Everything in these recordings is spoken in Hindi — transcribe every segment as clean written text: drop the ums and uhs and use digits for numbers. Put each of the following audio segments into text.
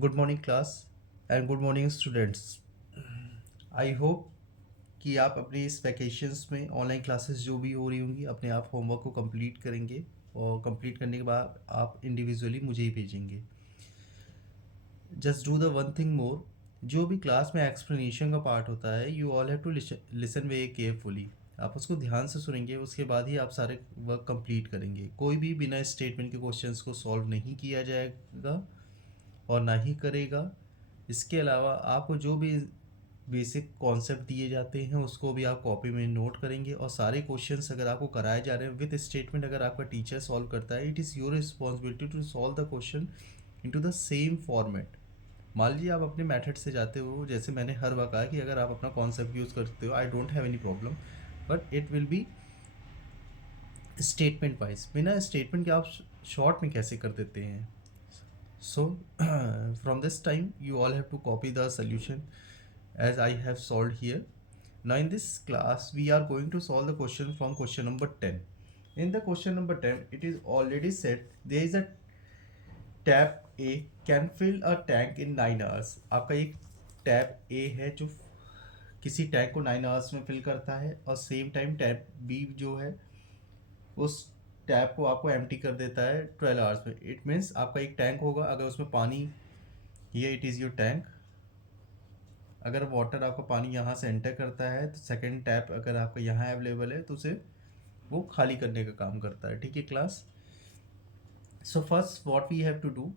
Good morning class and good morning students. I hope कि आप अपनी इस वैकेशंस में ऑनलाइन क्लासेस जो भी हो रही होंगी अपने आप होमवर्क को कंप्लीट करेंगे और कंप्लीट करने के बाद आप इंडिविजुअली मुझे ही भेजेंगे। Just do the one thing more, जो भी क्लास में एक्सप्लेनेशन का पार्ट होता है you all have to listen very carefully. आप उसको ध्यान से सुनेंगे, उसके बाद ही आप सारे वर्क कंप्लीट करेंगे। कोई भी बिना स्टेटमेंट के क्वेश्चंस को सॉल्व नहीं किया जाएगा और ना ही करेगा। इसके अलावा आपको जो भी बेसिक कॉन्सेप्ट दिए जाते हैं उसको भी आप कॉपी में नोट करेंगे और सारे क्वेश्चंस अगर आपको कराए जा रहे हैं विद स्टेटमेंट अगर आपका टीचर सॉल्व करता है, it is your responsibility to solve the question into the same format. मान लीजिए आप अपने मेथड से जाते हो, जैसे मैंने हर बार कहा कि अगर आप अपना कॉन्सेप्ट यूज़ करते हो I don't have any problem, but it will B statement wise. बिना स्टेटमेंट के आप शॉर्ट में कैसे कर देते हैं? So from this time you all have to copy the solution as I have solved here. Now in this class we are going to solve the question from question number 10. In the question number 10 it is already said there is a tap A can fill a tank in 9 hours. आपका एक टैप A है जो किसी टैंक को 9 आवर्स में फिल करता है और सेम टाइम टैप B जो है उस टैप को आपको एम्प्टी कर देता है 12 आवर्स में। इट मीन्स आपका एक टैंक होगा, अगर उसमें पानी, ये इट इज़ योर टैंक, अगर वाटर आपका पानी यहाँ से एंटर करता है तो सेकंड टैप अगर आपका यहाँ अवेलेबल है तो उसे वो खाली करने का काम करता है। ठीक है class. So first what we have to do,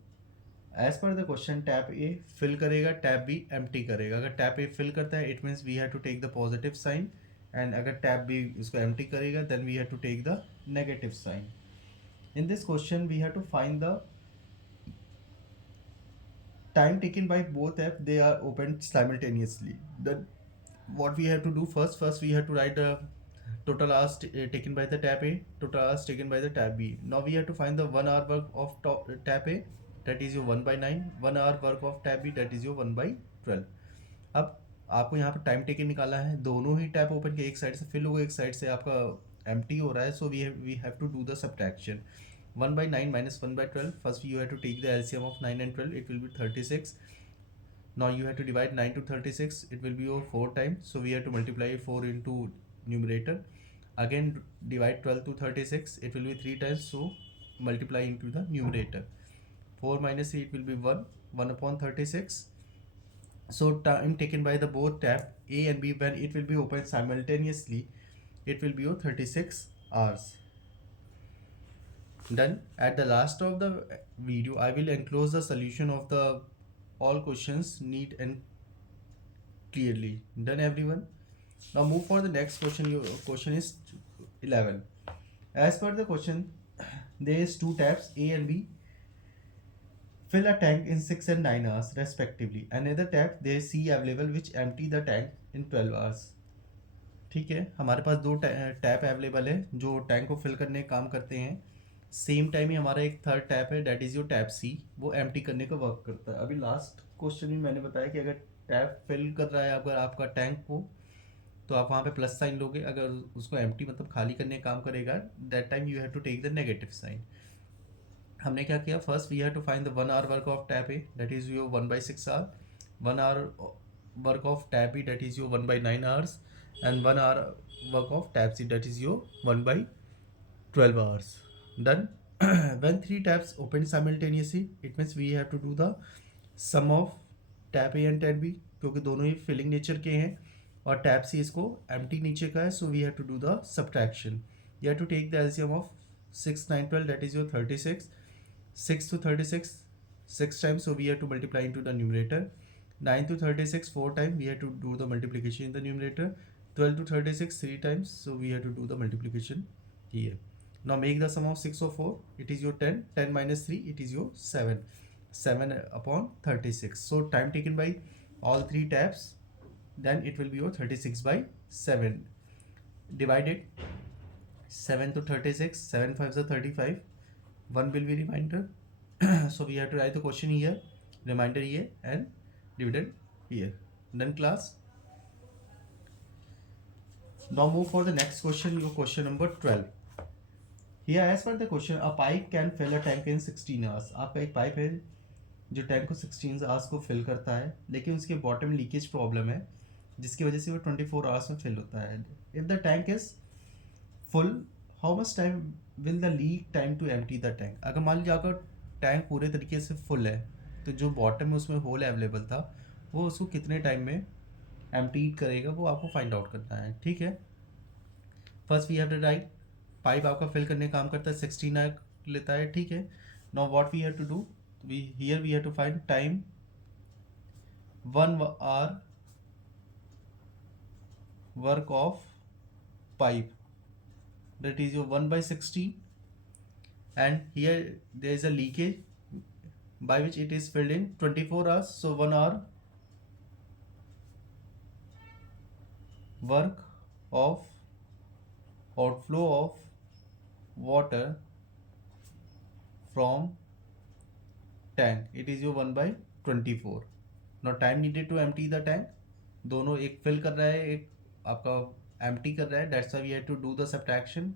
as per the question tap A fill करेगा, टैप बी एम्प्टी करेगा। अगर टैप ए फिल करता है it means we have to take the positive sign, and अगर टैप बी इसको एम्प्टी करेगा then we have to take the negative sign. In this question we have to find the time taken by both apps, they are opened simultaneously. Then what we have to do, first we have to write the total hours taken by the tab A, total hours taken by the tab B. Now we have to find the 1 hour work of tab A, that is your 1/9, 1 hour work of tab B, that is your 1/12. अब आपको यहाँ पर टाइम टेकन निकालना है, दोनों ही टैप ओपन के एक साइड से फिल होगा, एक साइड से आपका एम्प्टी हो रहा है, so we have to do the subtraction. 1/9 minus 1/12, first you have to take the LCM of 9 and 12, it will be 36. Now you have to divide 9 to 36, it will be over 4 times, so we have to multiply 4 into numerator. Again divide 12 to 36, it will be 3 times, so multiply into the numerator. 4 minus 3, it will be 1 upon 36. So time taken by the both tab A and B when it will be open simultaneously, it will be your 36 hours. Done. At the last of the video I will enclose the solution of the all questions neat and clearly. Done everyone. Now move for the next question. Your question is 11. As per the question, there is two taps A and B fill a tank in 6 and 9 hours respectively. Another tap there is C available which empty the tank in 12 hours. ठीक है, हमारे पास दो टैप अवेलेबल है जो टैंक को फिल करने का काम करते हैं। सेम टाइम ही हमारा एक थर्ड टैप है डेट इज़ योर टैप सी, वो एम्प्टी करने का वर्क करता है। अभी लास्ट क्वेश्चन में मैंने बताया कि अगर टैप फिल कर रहा है अगर आपका टैंक को, तो आप वहाँ पे प्लस साइन लोगे, अगर उसको एम्प्टी मतलब खाली करने का काम करेगा that time you have to take the negative sign. हमने क्या किया, first we have to find the 1 hour work of tap A that is your 1/6 hour, 1 hour work of tab B that is your 1/9 hours, and 1 hour work of tab C that is your 1/12 hours. Done. When three tabs open simultaneously it means we have to do the sum of tab A and tab B, क्योंकि दोनों ही फिलिंग नेचर के हैं और टैब सी इसको एम्प्टी नीचे का है, so we have to do the subtraction. You have to take the LCM of 6 9 12 that is your 36, 6 to 36 6 times, so we have to multiply into the numerator. 9 to 36 4 times, we have to do the multiplication in the numerator. 12 to 36 3 times, so we have to do the multiplication here. Now make the sum of 6 of 4, it is your 10, 10 minus 3, it is your 7, 7 upon 36. So time taken by all three tabs, then it will be your 36 by 7. Divided 7 to 36, 7 5s are 35, 1 will be remainder. So we have to write the question here, remainder here, and dividend here. Done class. Now move for the next question, your question number 12. Here as per the question, a pipe can fill a tank in 16 hours. आपका एक पाइप है जो टैंक को 16 आवर्स को फिल करता है, लेकिन उसके बॉटम में लीकेज प्रॉब्लम है जिसकी वजह से वो 24 आवर्स में फिल होता है। If the tank is full, how much time will the leak time to empty the tank. अगर मान लीजिए अगर टैंक पूरे तरीके से फुल है तो जो बॉटम में उसमें होल अवेलेबल था वो उसको कितने टाइम में एम्प्टी करेगा वो आपको फाइंड आउट करना है। ठीक है, first we have to write pipe आपका फिल करने का काम करता है 16 आवर लेता है। ठीक है, now what we have to do, we have to find time 1 hour work of pipe, that is your 1/60, and here there is a leakage by which it is filled in 24 hours, so 1 hour work of outflow of water from tank, it is your 1/24. now time needed to empty the tank, दोनों एक फिल कर रहा है एक आपका एम्प्टी कर रहा है, that's why we have to do the subtraction.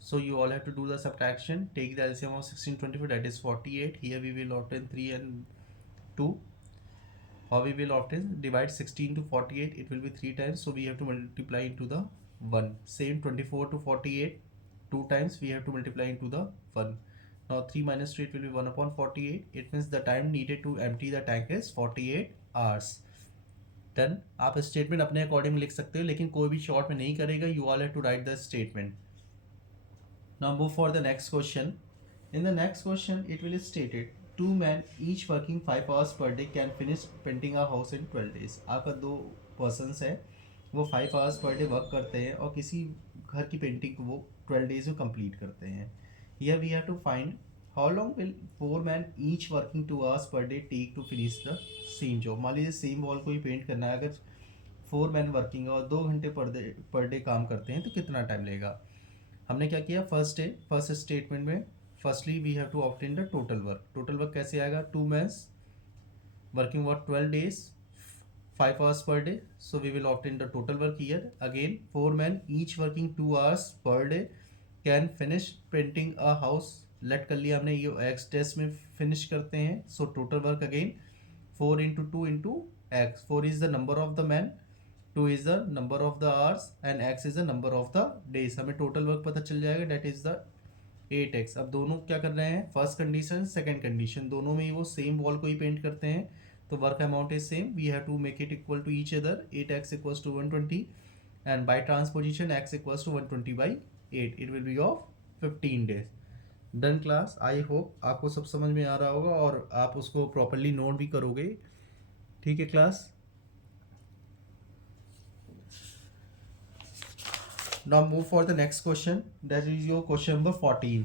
So you all have to do the subtraction. Take the LCM of 16 24, that is 48. Here we will obtain 3 and 2. How we will obtain? Divide 16 to 48. It will be 3 times. So we have to multiply into the 1. Same 24 to 48. 2 times we have to multiply into the 1. Now 3 minus 3, it will be 1 upon 48. It means the time needed to empty the tank is 48 hours. Done. आप स्टेटमेंट अपने अकॉर्डिंग लिख सकते हो, लेकिन कोई भी शॉर्ट में नहीं करेगा. You all have to write the statement. Now move for the next question. In the next question, it will is stated 2 men each working 5 hours per day can finish painting a house in 12 days. आपका 2 persons है, वो 5 hours per day वर्क करते हैं और किसी घर की पेंटिंग को वो 12 days में कंप्लीट करते हैं. Here we have to find how long will 4 men each working 2 hours per day take to finish the same job. मान लीजिए सेम वॉल को ही पेंट करना है, अगर 4 men वर्किंग और 2 घंटे पर डे काम करते हैं तो कितना टाइम लगेगा. हमने क्या किया, फर्स्ट स्टेटमेंट में firstly we have to obtain the total work. Total work कैसे आएगा, 2 men working for 12 days 5 hours per day, so we will obtain the total work here. Again 4 men each working 2 hours per day can finish painting a house. Let कर लिया हमने, ये एक्स टेस्ट में फिनिश करते हैं. So total work again 4 into 2 into x. 4 is the number of the men, 2 is the number of the hours and x is the number of the days. हमें टोटल वर्क पता चल जाएगा, डेट इज द 8x. अब दोनों क्या कर रहे हैं, फर्स्ट कंडीशन सेकंड कंडीशन दोनों में ही वो सेम वॉल को ही पेंट करते हैं, तो work amount is same. We have to make it equal to each other. 8x equals to 120 and by transposition x equals to 120/8. It will be of 15 days. Done class. I hope आपको सब समझ में आ रहा होगा और आप उसको प्रॉपरली नोट भी करोगे. ठीक है class. Now move for the next question. That is your question number 14.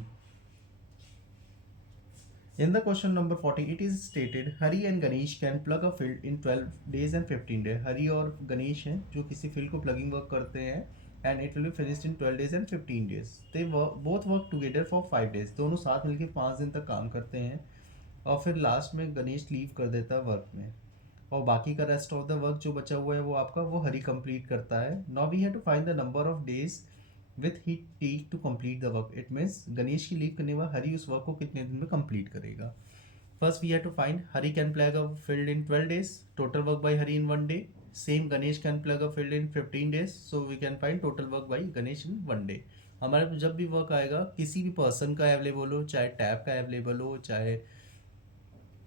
In the question number 14, it is stated Hari and Ganesh can plug a field in 12 days and 15 days. Hari और गणेश हैं जो किसी फील्ड को प्लगिंग वर्क करते हैं and it will be finished in 12 days and 15 days. They both work together for 5 days. दोनों साथ मिलकर 5 दिन तक काम करते हैं और फिर लास्ट में गणेश लीव कर देता है वर्क में और बाकी का रेस्ट ऑफ द वर्क जो बचा हुआ है वो आपका वो हरी कंप्लीट करता है. Now we have to find the number of days with he take to complete the work. It means Ganesh की लीव करने बाद हरी उस वर्क को कितने दिन में कंप्लीट करेगा. First we have to find Hari can plug a field in 12 days. Total work by Hari in 1 day. Same Ganesh can plug a field in 15 days. So we can find total work by Ganesh in 1 day. हमारे जब भी वर्क आएगा किसी भी पर्सन का अवेलेबल हो, चाहे टैप का अवेलेबल हो, चाहे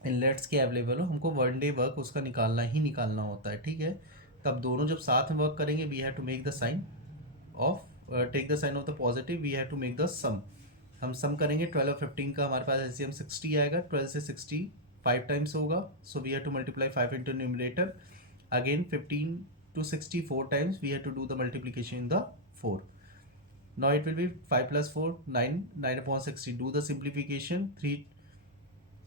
इनलेट्स के अवेलेबल हो, हमको 1 day वर्क उसका निकालना ही निकालना होता है. ठीक है, तब दोनों जब साथ में वर्क करेंगे we have to make the sign of take the sign of the positive. We have to make the sum. हम सम करेंगे 12 और 15 का, हमारे पास एलसीएम 60 आएगा. 12 से 60 5 टाइम्स होगा, so we have to multiply 5 into numerator. Again 15 to 60 4 times, we have to do the multiplication in the 4. Now it will be 5 plus 4 9, 9 upon 60. Do the simplification, 3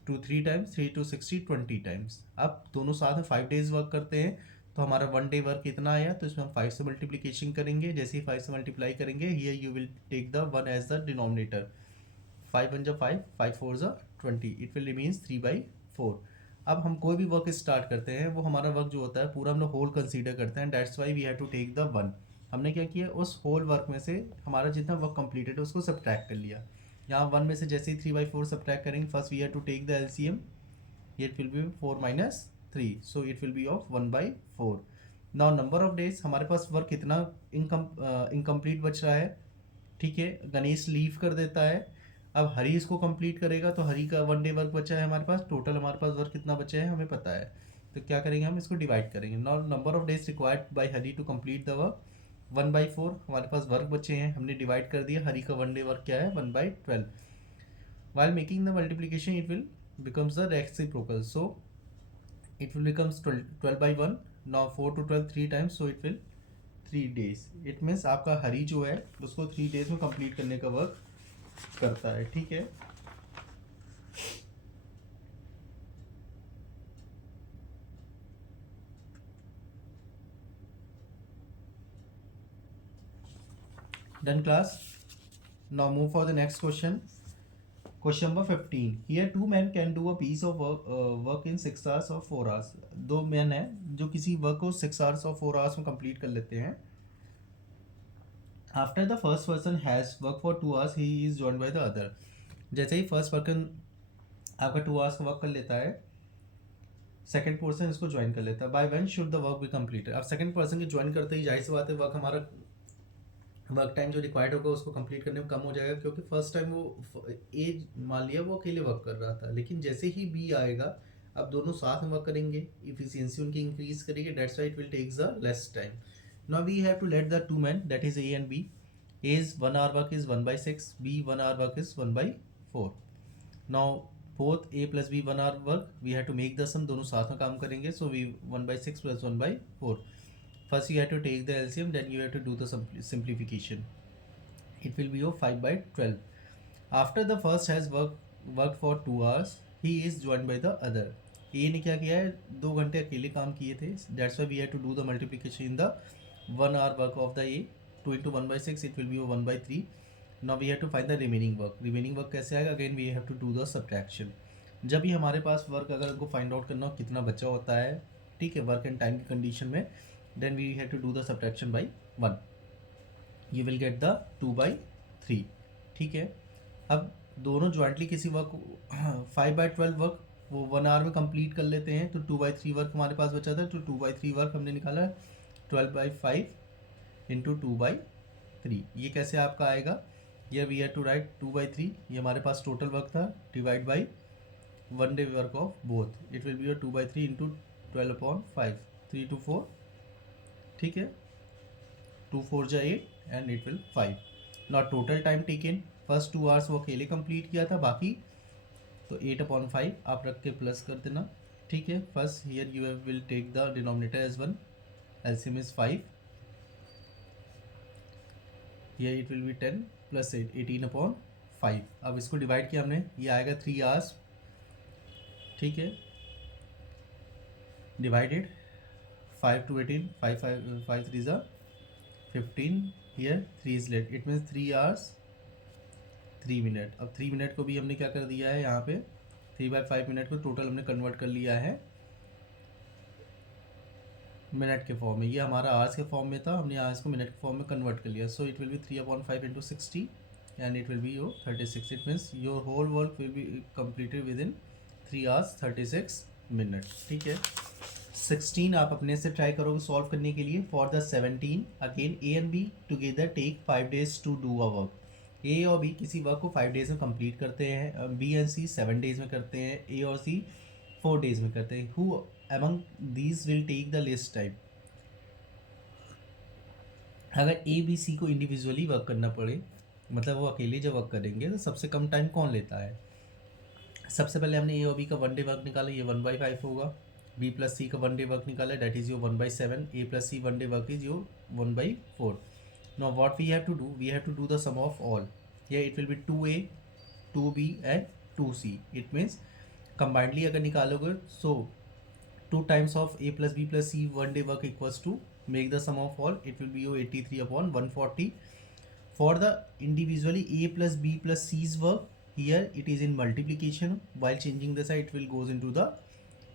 to 3 times, 3 to 60 20 times. अब दोनों साथ में 5 days वर्क करते हैं तो हमारा 1 day वर्क कितना आया, तो इसमें हम 5 से मल्टीप्लिकेशन करेंगे. जैसे ही 5 से मल्टीप्लाई करेंगे, here you will take the 1 as the denominator. 5 1 जा 5, 5 4 जा 20. It will remains 3/4. अब हम कोई भी वर्क स्टार्ट करते हैं वो हमारा वर्क जो होता है पूरा हम लोग होल कंसीडर करते हैं. That's why we have to take the 1. हमने क्या किया, उस होल वर्क में से हमारा जितना वर्क कंप्लीटेड है उसको सब्ट्रैक्ट कर लिया. यहाँ 1 में से जैसे ही 3/4 सब्ट्रैक्ट करेंगे, first we have to take the LCM. It will be 4 minus 3, so it will be of 1/4. Now number of days, हमारे पास वर्क कितना इनकम्प्लीट बच रहा है, ठीक है, गणेश लीव कर देता है, अब हरी इसको कंप्लीट करेगा तो हरी का 1 डे वर्क बचा है हमारे पास, टोटल हमारे पास वर्क कितना बचा है हमें पता है, तो क्या करेंगे हम इसको डिवाइड करेंगे। Now number of days required by Hari to complete the work 1/4, हमारे पास वर्क बचे हैं, हमने डिवाइड कर दिया, हरी का 1 डे वर्क क्या है 1/12। While making the multiplication it will becomes the reciprocal, so it will becomes 12/1. Now 4 to 12 3 times, so it will 3 days. It means आपका हरी जो है उसको 3 days में कंप्लीट करने का वर्क करता है, ठीक है। Done class. Now move for the next question. Question number 15. Here two men can do a piece of work in 6 hours or 4 hours. दो मैन हैं जो किसी वर्क को 6 hours और 4 hours में कंप्लीट कर लेते हैं। After the first person has worked for 2 hours, he is joined by the other. जैसे ही फर्स्ट पर्सन आपका 2 hours का वर्क कर लेता है, सेकंड पर्सन इसको ज्वाइन कर लेता है। By when should the work be completed. अब सेकंड पर्सन की ज्वाइन करते ही जाहिर सी बात है वर्क हमारा वर्क टाइम जो रिक्वायर्ड होगा उसको कंप्लीट करने में कम हो जाएगा, क्योंकि फर्स्ट टाइम वो ए मान लिया वो अकेले वर्क कर रहा था, लेकिन जैसे ही बी आएगा अब दोनों साथ में वर्क करेंगे, इफिशियंसी उनकी इंक्रीज करेगी, that's why it will takes the less time. Now we have to let the two man that is A and B, as 1 hour work is 1/6, B 1 hour work is 1/4। Now both A plus B 1 hour work, we have to make the sum, दोनों साथ में काम करेंगे, so we 1/6 plus 1/4। First you have to take the LCM, then you have to do the simplification. It will be of 5/12. After the first has worked for 2 hours, he is joined by the other. A ने क्या किया है 2 घंटे अकेले काम किए थे, that's why we have to do the multiplication in the 1 hour work of the A. 2 into 1/6 it will be 1/3. Now we have to find the remaining work. Remaining work कैसे आएगा, again we have to do the subtraction. जब भी हमारे पास वर्क अगर हमको फाइंड आउट करना हो कितना बचा होता है, ठीक है, वर्क एंड टाइम की कंडीशन में, then we have to do the subtraction by 1, you will get the 2/3, ठीक है। अब दोनों जॉइंटली किसी वर्क 5/12 वर्क वो 1 hour में कंप्लीट कर लेते हैं, तो 2/3 वर्क हमारे पास बचा था, तो 2/3 वर्क हमने निकाला 12/5 इंटू 2/3। ये कैसे आपका आएगा, ये वी हैव टू राइट 2/3, ये हमारे पास टोटल वर्क था, divide by 1 day work of both, it will B 2/3 into 12/5, 3 to 4, ठीक है, 2 4 जा 8 and it will 5। Not total time taken, first 2 hours वो अकेले कंप्लीट किया था, बाकी तो 8/5 आप रख के प्लस कर देना, ठीक है। First here you will take the denominator as 1, LCM is 5, here it will be 10 plus 8 18/5। अब इसको डिवाइड किया हमने, ये आएगा 3 hours, ठीक है, divided 5 to 18, 5 3 is 15, here 3 is late, it means 3 hours 3 minute। अब 3 मिनट को भी हमने क्या कर दिया है यहाँ पे 3/5 मिनट को टोटल हमने कन्वर्ट कर लिया है मिनट के फॉर्म में, ये हमारा आवर्स के फॉर्म में था, हमने आवर्स को मिनट के फॉर्म में कन्वर्ट कर लिया, so it will be 3/5 into 60 and it will be your 36। It means your whole work will be completed within 3 hours 36 minutes, ठीक है। 16 आप अपने से ट्राई करोगे सॉल्व करने के लिए। For the 17 again A and B together take 5 days to do a work. A और बी किसी वर्क को 5 days में कंप्लीट करते हैं, बी एंड सी 7 days में करते हैं, ए और सी 4 days में करते हैं। Who among these will take the least time. अगर ए बी सी को इंडिविजुअली वर्क करना पड़े, मतलब वो अकेले जब वर्क करेंगे, तो सबसे कम टाइम कौन लेता है। सबसे पहले हमने ए और बी का 1 day वर्क निकाला, ये 1/5 होगा। बी प्लस सी का 1 day वर्क निकाला, that is your 1/7। A plus C 1 day work is your 1/4। Now what we have to do, we have to do the sum of all. Here it will be 2A 2B and 2C। It means combinedly अगर निकालोगे, सो 2 times of A plus B plus C 1 day work equals to, make the sum of all, it will be your 83/140. For the individually A plus B plus C's work, here it is in multiplication, while changing the side it will goes into the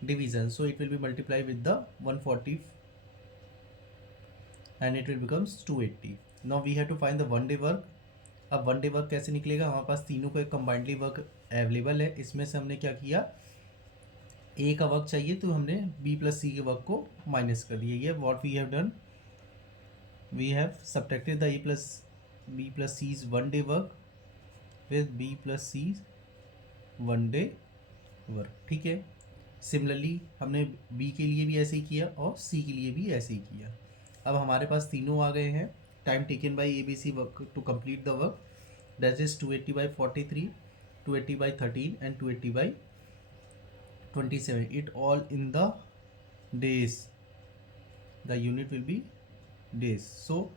division, so it will be multiplied with the 140 and it will becomes 280. Now we have to find the 1 day work। अब 1 day वर्क कैसे निकलेगा, हमारे पास तीनों का एक कंबाइंडली वर्क अवेलेबल है, इसमें से हमने क्या किया ए का वर्क चाहिए तो हमने बी प्लस सी के वर्क को माइनस कर दिया। ये what we have done, we have subtracted the A plus B plus C's one day work with B plus C's one day work. ठीक है, सिमिलरली हमने बी के लिए भी ऐसे ही किया और सी के लिए भी ऐसे ही किया। अब हमारे पास तीनों आ गए हैं। Time taken by A B C work to complete the work, that is 280/43, 280/13 and 280/27. It all in the days. The unit will be days. So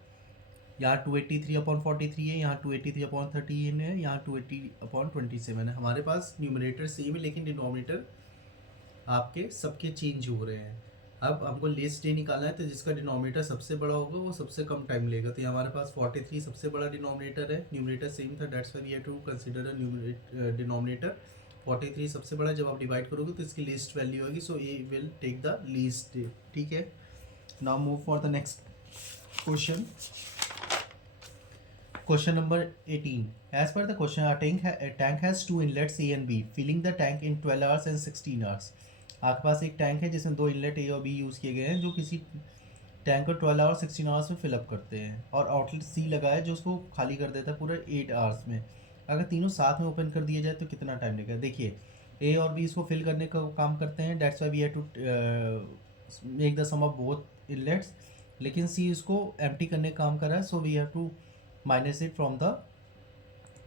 यहाँ 283/43 है, यहाँ 283/13 है, यहाँ 280/27 है। हमारे पास न्यूमरेटर सेम है लेकिन डिनोमिनेटर आपके सबके चेंज हो रहे हैं। अब हमको लेस डे निकालना है तो जिसका डिनोमिनेटर सबसे बड़ा होगा वो सबसे कम टाइम लेगा। तो हमारे पास 43 सबसे बड़ा डिनोमिनेटर है, न्यूमरेटर सेम था, that's why we have to consider a denominator. 43 सबसे बड़ा, जब आप डिवाइड करोगे तो इसकी लीस्ट वैल्यू होगी, so A will take the least day. ठीक है, now move for the next question. Question number 18. As per the question, a tank has two inlets A and B. Filling the tank in 12 hours and 16 hours. आपके पास एक टैंक है जिसमें दो इनलेट ए और बी यूज़ किए गए हैं जो किसी टैंक को 12 आवर्स 16 आवर्स में फिलअप करते हैं, और आउटलेट सी लगा है जो उसको खाली कर देता है पूरा 8 आवर्स में। अगर तीनों साथ में ओपन कर दिए जाए तो कितना टाइम लगेगा? देखिए, ए और बी इसको फिल करने का काम करते हैं, that's why we have to make the sum of both inlets, लेकिन सी इसको एम्प्टी करने का काम कर रहा है, so we have to minus it from the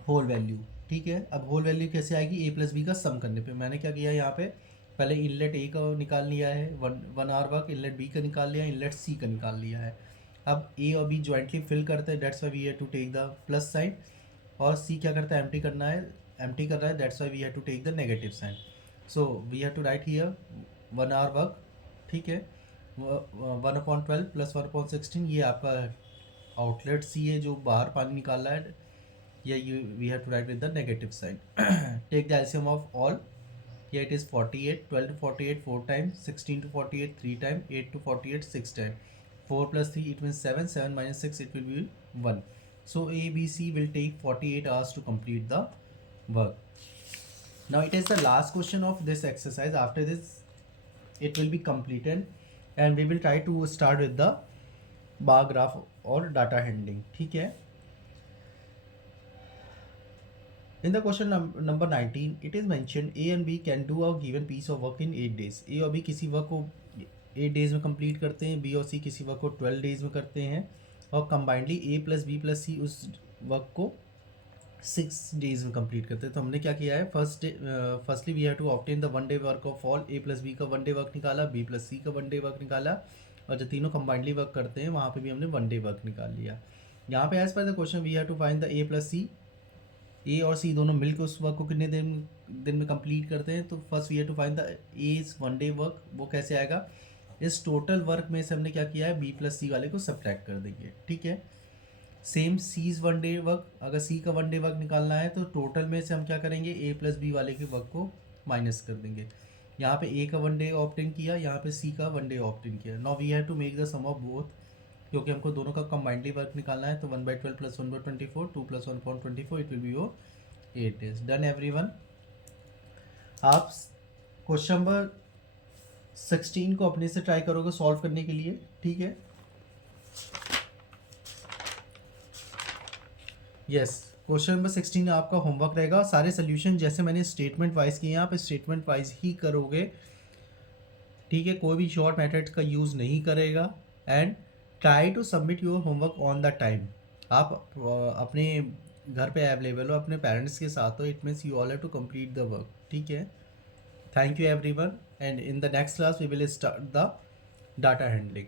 whole value. ठीक है, अब होल वैल्यू कैसे आएगी? ए प्लस बी का सम करने पे। मैंने क्या किया यहाँ पे, पहले इनलेट ए का निकाल लिया है, one hour work, inlet B का निकाल लिया, इनलेट सी का निकाल लिया है। अब ए और बी ज्वाइंटली फिल करते हैं, that's why we have to take the plus sign, और सी क्या करता है, एम्प्टी करना है, एम्प्टी कर रहा है, that's why we have to take the negative sign. So we have to write here 1 hour work. ठीक है, 1/12 प्लस 1/16, ये आपका आउटलेट सी है जो बाहर पानी निकाल रहा है, या you we have to write with the negative sign. Take the LCM of all, here it is 48, 12 to 48 4 times, 16 to 48 3 times, 8 to 48 6 times, 4 plus 3 it means 7, 7 minus 6 it will be 1. So A, B, C will take 48 hours to complete the work. Now it is the last question of this exercise. After this it will be completed and we will try to start with the bar graph or data handling. ठीक है, in the question number 19, it is mentioned A and B can do a given piece of work in 8 days. A और B किसी वर्क को 8 डेज में कंप्लीट करते हैं, B और C किसी वर्क को 12 डेज में करते हैं, और combinedly A plus B plus C उस वर्क को 6 डेज में कंप्लीट करते हैं। तो हमने क्या किया है, firstly we have to obtain the one day work of all. A plus B का वन डे वर्क निकाला, B प्लस सी का वन डे वर्क निकाला, और जो तीनों कंबाइंडली वर्क करते हैं वहाँ पे भी हमने वन डे वर्क निकाल लिया। यहाँ पे as per the question we have to find the A plus C, A और सी दोनों मिलकर उस वर्क को कितने दिन में कंप्लीट करते हैं। तो first we have to find the A's one day work, वो कैसे आएगा, इस टोटल वर्क में से हमने क्या किया है, बी प्लस सी वाले को सब्ट्रैक्ट कर देंगे। ठीक है, same C's one day work, अगर सी का वन डे वर्क निकालना है तो टोटल में से हम क्या करेंगे, ए प्लस बी वाले के वर्क को माइनस कर देंगे। यहाँ पे ए का वन डे ऑप्टेन किया, यहाँ पे सी का वन डे ऑप्टेन किया। Now we have to make the sum of both, क्योंकि हमको दोनों का कंबाइंडली वर्क निकालना है। तो 1/12 plus 1/24, 2 plus 1/24, it will be your 8 days. Done everyone. आप क्वेश्चन नंबर 16 को अपने से ट्राई करोगे सॉल्व करने के लिए। ठीक है, यस, क्वेश्चन नंबर 16 आपका होमवर्क रहेगा। सारे सोल्यूशन जैसे मैंने स्टेटमेंट वाइज किए हैं, आप स्टेटमेंट वाइज ही करोगे। ठीक है, कोई भी शॉर्ट मेथड का यूज़ नहीं करेगा, and try to submit your homework on the time. आप अपने घर पे अवेलेबल हो, अपने पेरेंट्स के साथ हो, it means you all have to complete the work. ठीक है, thank you everyone, and in the next class we will start the data handling.